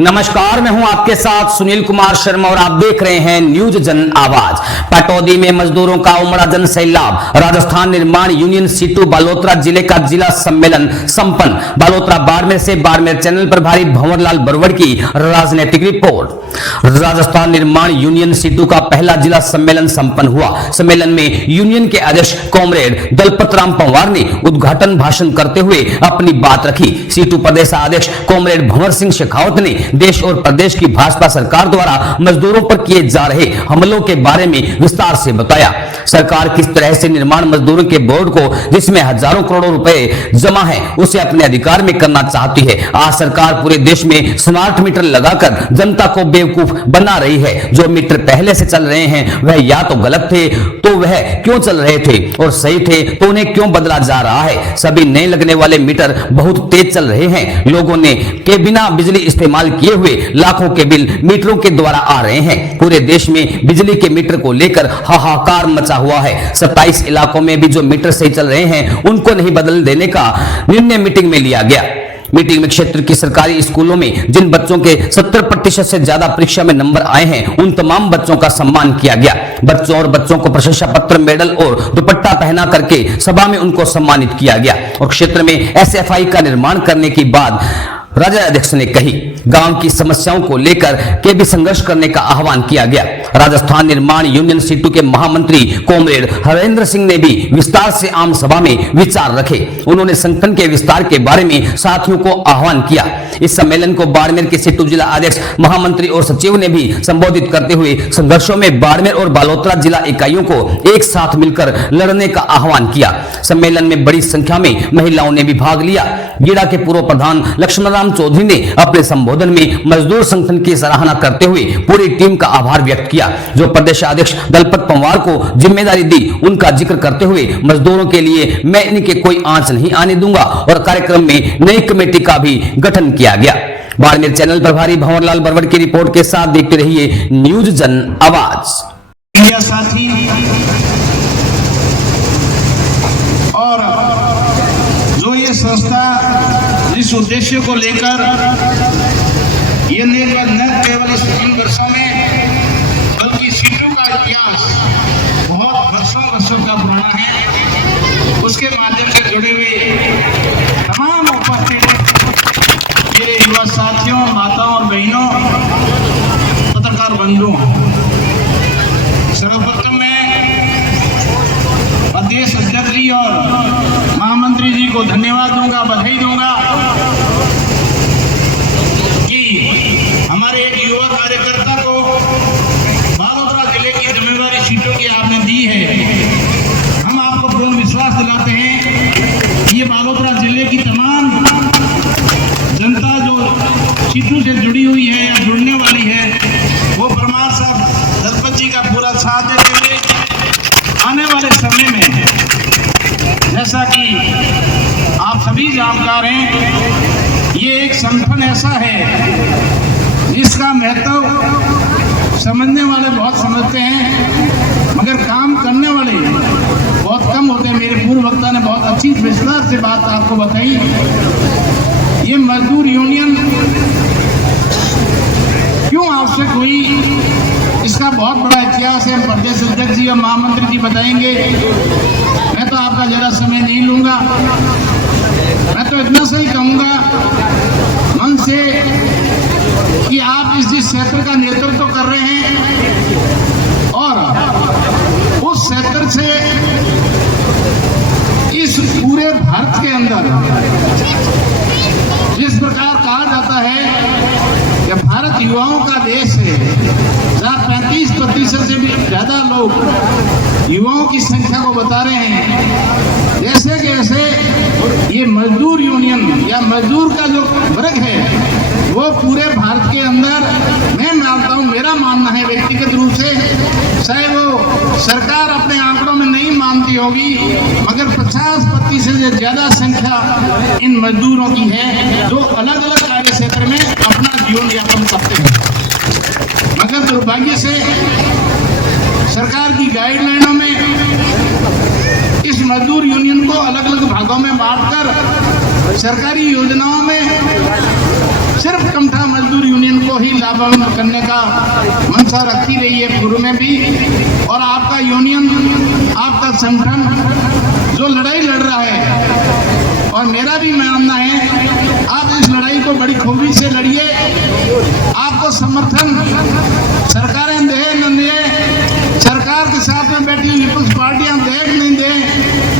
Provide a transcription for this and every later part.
नमस्कार, मैं हूं आपके साथ सुनील कुमार शर्मा और आप देख रहे हैं न्यूज जन आवाज। पटौदी में मजदूरों का उमड़ा जन सैलाब। राजस्थान निर्माण यूनियन सीटू बालोतरा जिले का जिला सम्मेलन संपन्न। बालोतरा बाड़मेर से बाड़मेर चैनल प्रभारी भंवरलाल बरवड़ की राजनीतिक रिपोर्ट। राजस्थान निर्माण यूनियन सीटू का पहला जिला सम्मेलन संपन्न हुआ। सम्मेलन में यूनियन के अध्यक्ष कॉमरेड दलपत राम पंवार ने उद्घाटन भाषण करते हुए अपनी बात रखी। सीटू प्रदेशाध्यक्ष कॉमरेड भंवर सिंह शेखावत ने देश और प्रदेश की भाजपा सरकार द्वारा मजदूरों पर किए जा रहे हमलों के बारे में विस्तार से बताया। सरकार किस तरह से निर्माण मजदूरों के बोर्ड को, जिसमें हजारों करोड़ों रुपए जमा है, उसे अपने अधिकार में करना चाहती है। आज सरकार पूरे देश में स्मार्ट मीटर लगाकर जनता को बेवकूफ बना रही है। जो मीटर पहले से चल रहे हैं वह या तो गलत थे तो वह क्यों चल रहे थे, और सही थे तो उन्हें क्यों बदला जा रहा है। सभी नए लगने वाले मीटर बहुत तेज चल रहे हैं। लोगों ने के बिना बिजली इस्तेमाल किए हुए लाखों के बिल मीटरों के द्वारा आ रहे हैं। पूरे देश में बिजली के मीटर को लेकर हाहाकार मचा हुआ है। 27 इलाकों में भी जो मीटर सही चल रहे हैं उनको नहीं बदल देने का निर्णय मीटिंग में लिया गया। मीटिंग में क्षेत्र की सरकारी स्कूलों में जिन बच्चों के 70% से ज्यादा परीक्षा में नंबर आए हैं उन तमाम बच्चों का सम्मान किया गया। बच्चों को प्रशंसा पत्र, मेडल और दुपट्टा पहना करके सभा में उनको सम्मानित किया गया। और क्षेत्र में एसएफआई का निर्माण करने की बात राज्याध्यक्ष ने कही। गांव की समस्याओं को लेकर के भी संघर्ष करने का आह्वान किया गया। राजस्थान निर्माण यूनियन सीटू के महामंत्री कॉमरेड हरेंद्र सिंह ने भी विस्तार से आम सभा में विचार रखे। उन्होंने संगठन के विस्तार के बारे में साथियों को आह्वान किया। इस सम्मेलन को बाड़मेर के सीटू जिला अध्यक्ष, महामंत्री और सचिव ने भी संबोधित करते हुए संघर्षों में बाड़मेर और बालोतरा जिला इकाइयों को एक साथ मिलकर लड़ने का आह्वान किया। सम्मेलन में बड़ी संख्या में महिलाओं ने भी भाग लिया। गीड़ा के पूर्व प्रधान लक्ष्मण चौधरी ने अपने संबोधन में मजदूर संगठन की सराहना करते हुए पूरी टीम का आभार व्यक्त किया। जो प्रदेशाध्यक्ष दलपत पंवार को जिम्मेदारी दी उनका जिक्र करते हुए मजदूरों के लिए मैं इनके कोई आंच नहीं आने दूंगा, और कार्यक्रम में नई कमेटी का भी गठन किया गया। बाड़मेर चैनल प्रभारी भंवरलाल बरवड़ की रिपोर्ट के साथ देखते रहिए न्यूज जन आवाज। साथी और जो ये संस्था इस उद्देश्य को लेकर ये न केवल इस 3 वर्षों में बल्कि सीटू का इतिहास बहुत वर्षों का पुराना है, उसके माध्यम से जुड़े हुए तमाम उपस्थित मेरे युवा साथियों, माताओं और बहनों, पत्रकार बंधुओं, सर्वप्रथम मैं प्रदेश अध्यक्ष जी और महामंत्री जी को धन्यवाद दूंगा, बधाई दूंगा कि हमारे एक युवा कार्यकर्ता को बालोतरा जिले की जिम्मेदारी सीटों की आपने दी है। हम आपको पूर्ण विश्वास दिलाते हैं कि ये बालोतरा जिले की तमाम जनता जो सीटों से जुड़ी हुई है या जुड़ने वाली है, वो परमार साहब दलपत जी का पूरा साथ देते हुए आने वाले समय में, जैसा कि आप सभी जानकार हैं, ये एक संगठन ऐसा है जिसका महत्व समझने वाले बहुत समझते हैं, मगर काम करने वाले बहुत कम होते हैं। मेरे पूर्व वक्ता ने बहुत अच्छी विस्तार से बात आपको बताई। ये मजदूर यूनियन क्यों आवश्यक हुई, इसका बहुत बड़ा इतिहास है। प्रदेश अध्यक्ष जी और महामंत्री जी बताएंगे, मैं तो आपका जरा समय नहीं लूंगा। मैं तो इतना सही कहूंगा मन से कि आप जिस क्षेत्र का नेतृत्व कर रहे हैं और उस क्षेत्र से इस पूरे भारत के अंदर जिस प्रकार कहा जाता है कि भारत युवाओं का देश है, जहाँ 35% से भी ज्यादा लोग युवाओं की संख्या को बता रहे हैं। जैसे कि ऐसे ये मजदूर यूनियन या मजदूर का जो वर्ग है वो पूरे भारत के अंदर, मैं मानता हूँ, मेरा मानना है व्यक्तिगत रूप से, चाहे वो सरकार अपने आंकड़ों में नहीं मानती होगी, मगर 50% से ज्यादा संख्या इन मजदूरों की है जो अलग अलग कार्य क्षेत्र में अपना जीवन यापन करते हैं। मगर दुर्भाग्य से सरकार की गाइडलाइनों में इस मजदूर यूनियन को अलग अलग भागों में बांटकर सरकारी योजनाओं में सिर्फ कमठा मजदूर यूनियन को ही लाभान्वित करने का मंशा रखती रही है पूर्व में भी। और आपका यूनियन, आपका संगठन जो लड़ाई लड़ रहा है, और मेरा भी मानना है आप इस लड़ाई को बड़ी खूबी से लड़िए। आपको समर्थन सरकारें दे न दे, सरकार के साथ में बैठी पीपल्स पार्टियां देख नहीं दे,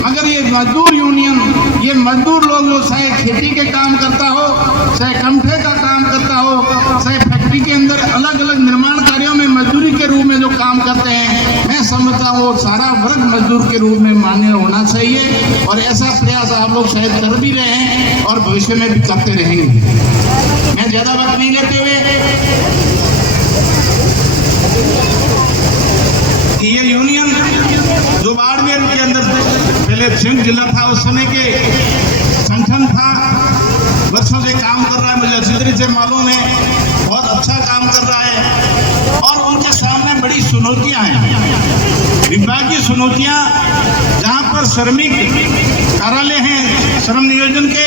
मगर ये मजदूर यूनियन, ये मजदूर लोग जो चाहे खेती के काम करता हो, चाहे कमठे का काम करता हो, चाहे फैक्ट्री के अंदर अलग अलग निर्माण कार्यों में मजदूरी के रूप में जो काम करते हैं, मैं समझता हूँ वो सारा वर्ग मजदूर के रूप में मान्य होना चाहिए। और ऐसा प्रयास आप लोग शायद कर भी रहे हैं और भविष्य में भी करते रहेंगे। मैं ज्यादा वक्त नहीं लेते हुए, ये यूनियन जो बाड़मेर के अंदर पहले संयुक्त जिला था, उस समय के संगठन था, वर्षों से काम कर रहा है, मुझे अच्छी तरह से मालूम है, बहुत अच्छा काम कर रहा है। और उनके सामने बड़ी चुनौतियां हैं, विभागीय चुनौतियां, जहां पर श्रमिक कार्यालय हैं श्रम नियोजन के,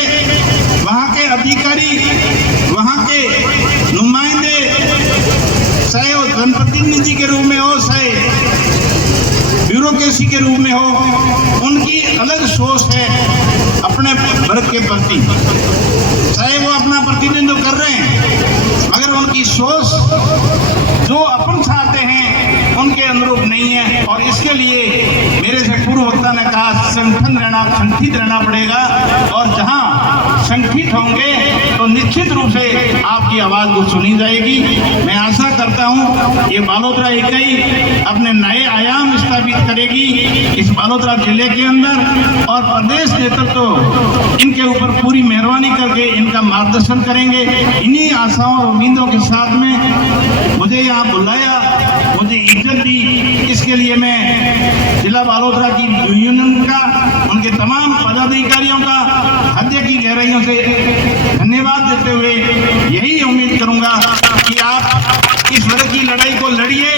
वहां के अधिकारी, वहां के नुमाइंदे, चाहे वो जनप्रतिनिधि के रूप में हो, चाहे ब्यूरोक्रेसी के रूप में हो, उनकी अलग सोच है अपने वर्ग के प्रति। चाहे वो अपना प्रतिनिधित्व कर रहे हैं, मगर उनकी सोच जो अपन चाहते हैं उनके अनुरूप नहीं है। और इसके लिए मेरे से पूर्व वक्ता ने कहा संगठन रहना, संगठित रहना पड़ेगा। और जहां संगठित होंगे तो निश्चित रूप से आपकी आवाज को सुनी जाएगी। मैं आशा करता हूं ये बालोतरा इकाई अपने नए आयाम स्थापित करेगी इस बालोतरा जिले के अंदर, और प्रदेश नेतृत्व इनके ऊपर पूरी मेहरबानी करके इनका मार्गदर्शन करेंगे। इन्हीं आशाओं और उम्मीदों के साथ में मुझे यहाँ बुलाया, मुझे इज्जत दी, इसके लिए मैं जिला बालोतरा की यूनियन का, उनके तमाम पदाधिकारियों का हृदय की गहराइयों से धन्यवाद देते हुए यही उम्मीद करूंगा कि आप इस वर्ग की लड़ाई को लड़िए।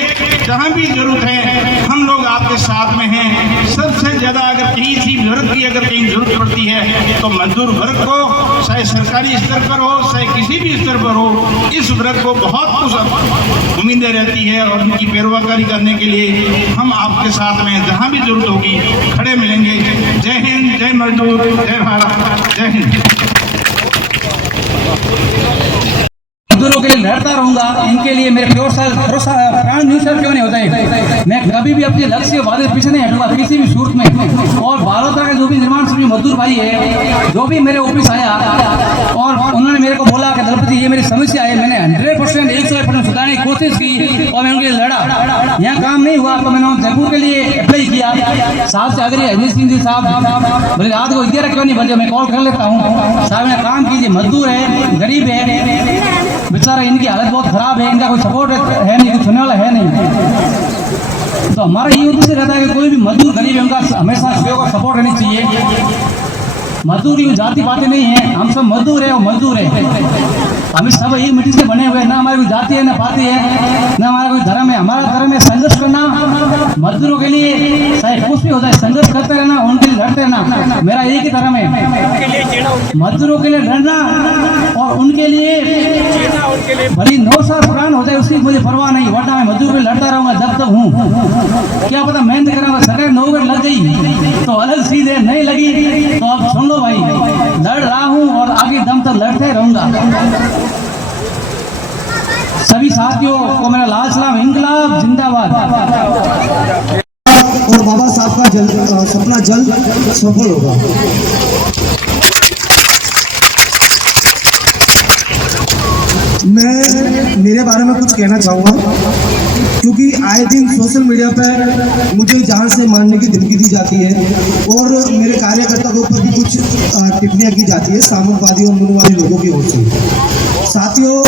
जहां भी जरूरत है हम लोग आपके साथ में हैं। सबसे ज्यादा अगर किसी वर्ग की अगर कहीं जरूरत पड़ती है तो मजदूर वर्ग को, चाहे सरकारी स्तर पर हो, चाहे किसी भी स्तर पर हो, इस वर्ग को बहुत कुछ उम्मीदें रहती है और उनकी पैरवाकारी करने के लिए हम आपके साथ में जहां भी जरूरत होगी खड़े मिलेंगे। जय हिंद, जय मजदूर, जय भारत, जय हिंद। मजदूरों के लिए लड़ता रहूंगा, इनके लिए मेरे प्राण निश्चल क्यों नहीं होता है। मैं कभी भी अपने लक्ष्य वादे पीछे नहीं हटूंगा किसी भी सूरत में। और बालोतरा का जो भी निर्माण श्रमिक मजदूर भाई है, जो भी मेरे ऑफिस आया और उन्होंने मेरे को बोला कि दलपति ये मेरी समस्या है, मैंने 100% 100% सुधारने की कोशिश की और मैं उनके लिए लड़ा। यहाँ काम नहीं हुआ तो मैंने जयपुर के लिए अप्लाई किया। साहब से अगर हनीश सिंह जी साहब बोले रात को 11 क्यों नहीं बजे, मैं कॉल कर लेता हूँ। साहब ने काम कीजिए, मजदूर है, गरीब है बेचारा, इनकी हालत बहुत खराब है, इनका कोई सपोर्ट है नहीं, सुनने वाला है नहीं। तो हमारा ये उद्देश्य रहता है कि कोई भी मजदूर गरीब है उनका हमेशा सहयोग और सपोर्ट रहनी चाहिए। मजदूर की जाति पाति नहीं है, हम सब मजदूर है और मजदूर है। हम सब एक मिट्टी से बने हुए, ना हमारी कोई जाति है ना पाति है, ना हमारा कोई धर्म है। हमारा धर्म है संघर्ष करना, मजदूरों के लिए चाहे कुछ भी होता है संघर्ष करते रहना, उनके लिए लड़ते रहना। मेरा एक ही धर्म है, मजदूरों के लिए लड़ना और उनके लिए भली 9 साल पुरान हो जाए उसकी मुझे परवाह नहीं, वरना मैं मजदूर पे लड़ता रहूंगा जब तक हूँ। क्या पता मेहनत करूंगा, सरकार नौकरी लग गई तो अलग चीज है, नहीं लगी तो अब सुन लो भाई, लड़ रहा हूँ और आगे दम तक लड़ते रहूंगा। सभी साथियों को मेरा लाल सलाम, इंकलाब जिंदाबाद। और बाबा साहब का सपना जल्द सफल होगा। मैं मेरे बारे में कुछ कहना चाहूँगा, क्योंकि आए दिन सोशल मीडिया पर मुझे जान से मारने की धमकी दी जाती है और मेरे कार्यकर्ता के ऊपर भी कुछ टिप्पणियाँ की जाती है सामंतवादी और मुनवादी लोगों की ओर से। साथियों,